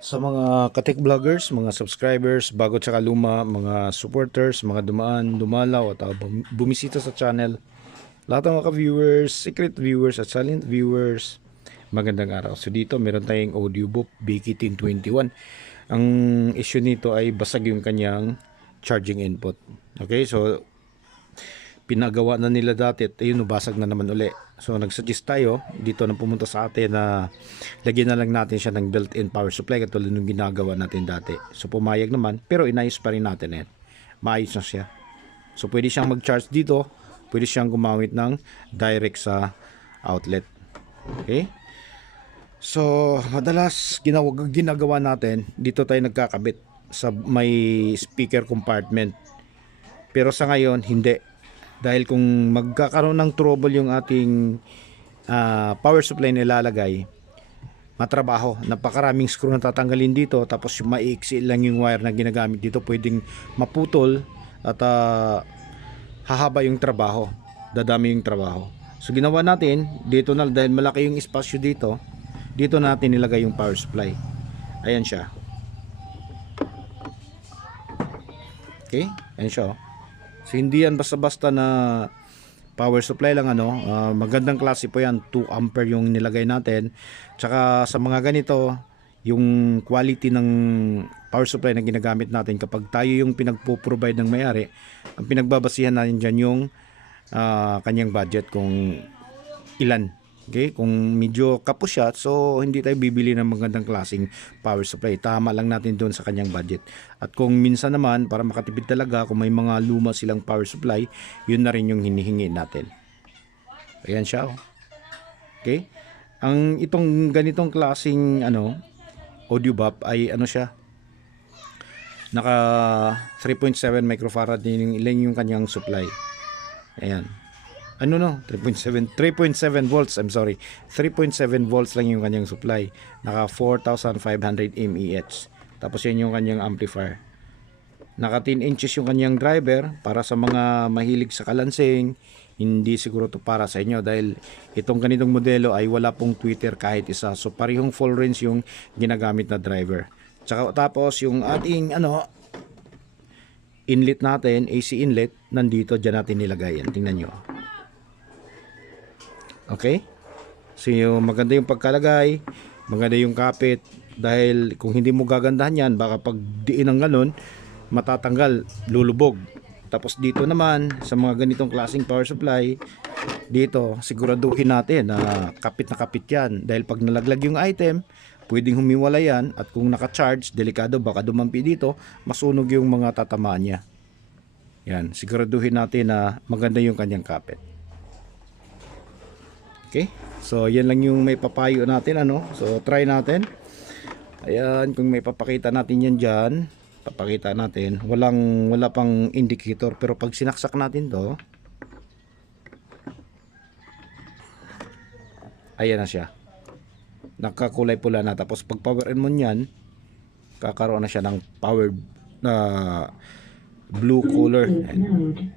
Sa mga katek vloggers, mga subscribers, bago tsaka luma, mga supporters, mga dumaan, dumalaw at bumisita sa channel, lahat ng mga viewers, secret viewers at silent viewers, magandang araw. So dito meron tayong audiobook BK1021. Ang issue nito ay basag yung kanyang charging input. Okay, so pinagawa na nila dati at ayun, nabasag na naman uli. So nagsuggest tayo dito na pumunta sa atin na lagyan na lang natin siya ng built-in power supply katulad ng ginagawa natin dati. So pumayag naman, pero inayos pa rin natin. Maayos na siya. So pwede siyang mag-charge dito, pwede siyang gumamit ng direct sa outlet. Okay? So madalas ginagawa natin, dito tayo nagkakabit sa may speaker compartment. Pero sa ngayon, hindi. Dahil kung magkakaroon ng trouble yung ating power supply na ilalagay, matrabaho. Napakaraming screw na tatanggalin dito, tapos maiiksi lang yung wire na ginagamit dito, pwedeng maputol at hahaba yung trabaho, dadami yung trabaho. So ginawa natin dito na, dahil malaki yung espasyo dito, dito natin nilagay yung power supply. Ayan siya. Okay, ayan siya. So hindi yan basta-basta na power supply lang, magandang klase po yan. 2 ampere yung nilagay natin. Tsaka sa mga ganito, yung quality ng power supply na ginagamit natin, kapag tayo yung pinagpo-provide ng may-ari, ang pinagbabasihan natin dyan yung kanyang budget, kung ilan. Okay, kung medyo kapos siya, so hindi tayo bibili ng magandang klaseng power supply. Tama lang natin doon sa kanyang budget. At kung minsan naman, para makatipid talaga, kung may mga luma silang power supply, yun na rin yung hinihingi natin. Ayan siya. Okay? Ang itong ganitong klaseng audio buff ay siya, naka 3.7 microfarad din yung kanyang supply. Ayan. 3.7 volts, I'm sorry. 3.7 volts lang yung kanyang supply. Naka 4,500 mAh. Tapos yan yung kanyang amplifier. Naka 10 inches yung kanyang driver, para sa mga mahilig sa kalansing. Hindi siguro to para sa inyo, dahil itong ganitong modelo ay wala pong tweeter kahit isa. So parehong full range yung ginagamit na driver. Tapos yung ating inlet natin, AC inlet, nandito, dyan natin nilagay yan. Tingnan nyo. Okay? So maganda yung pagkalagay, maganda yung kapit, dahil kung hindi mo gagandahan yan, baka pag diin ng ganun, matatanggal, lulubog. Tapos dito naman, sa mga ganitong klaseng power supply, dito siguraduhin natin na kapit yan, dahil pag nalaglag yung item, pwedeng humiwala yan, at kung naka-charge, delikado, baka dumampi dito, masunog yung mga tatamaan niya. Yan, siguraduhin natin na maganda yung kanyang kapit. Okay, so yan lang yung may papayo natin, so try natin. Ayan, kung may papakita natin yan dyan, papakita natin, wala pang indicator, pero pag sinaksak natin to, ayan na siya, nakakulay pula na. Tapos pag power on mo nyan, kakaroon na siya ng power na blue color. Ayan.